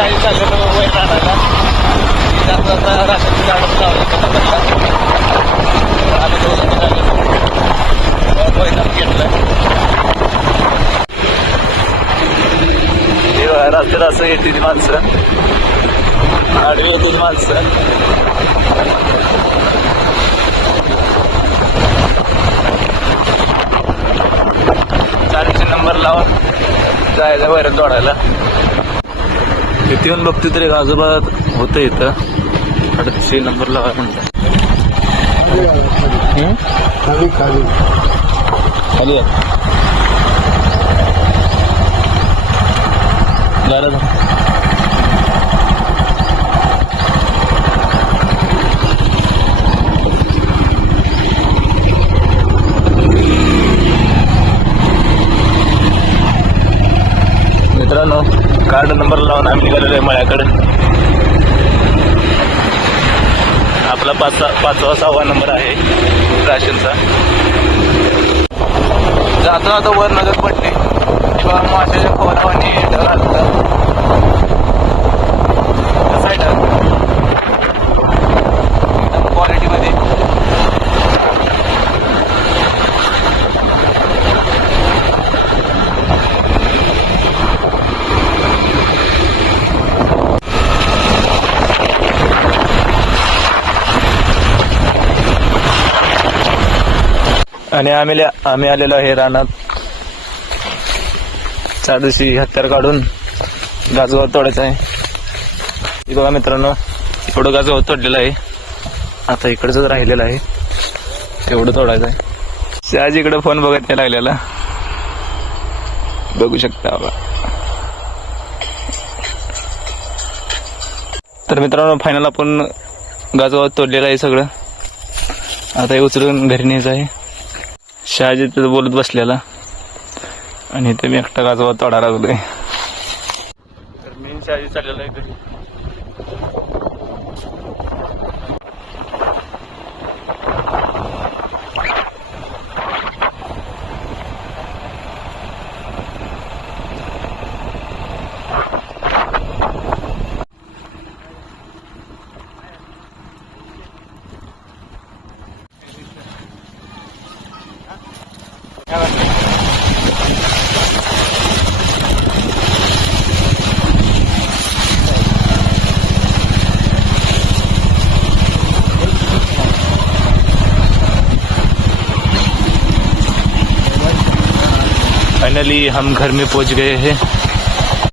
शाळेत चाललेलो वैर राहणारा जाता जाता राशनची गाडून लावलं आम्ही दोघं झालेलो वैरण घेतलं. रात्री असं येते ती माणसं, आडवी होती माणसं. चारशे नंबर लावून जायला वैरण तोडायला. इथे येऊन बघते तरी आजोबा होतं इथं 38 नंबर लावा म्हणतात. खाली खाली खाली मित्रांनो, कार्ड नंबर लावून आम्ही निघालेलो आहे मळ्याकडे. आपला 5वा 6वा नंबर आहे राशनचा. जाता जाता वर नजर पडली किंवा माशाच्या खोलावानी क्वालिटीमध्ये आणि आम्ही आलेलो आहे रानात. चाडूशी हत्यार काढून गाजवात तोडायचं आहे. हे बघा मित्रांनो, एवढं गाजवात तोडलेलं आहे. आता इकडच राहिलेलं आहे, एवढं तोडायचं आहे. शहाजी इकडे फोन बघत नाही लागलेला, बघू शकता बघा. तर मित्रांनो, फायनल आपण गाजवात तोडलेलं आहे सगळं. आता हे उचलून घरी न्यायचं आहे. शहाजी तिथं बोलत बसलेला आणि इथे मी एकटा गाजवा तोडा लागलोय. तर मी शहाजी चाललेला आहे घरी. फाइनली हम घर में पहुंच गए हैं.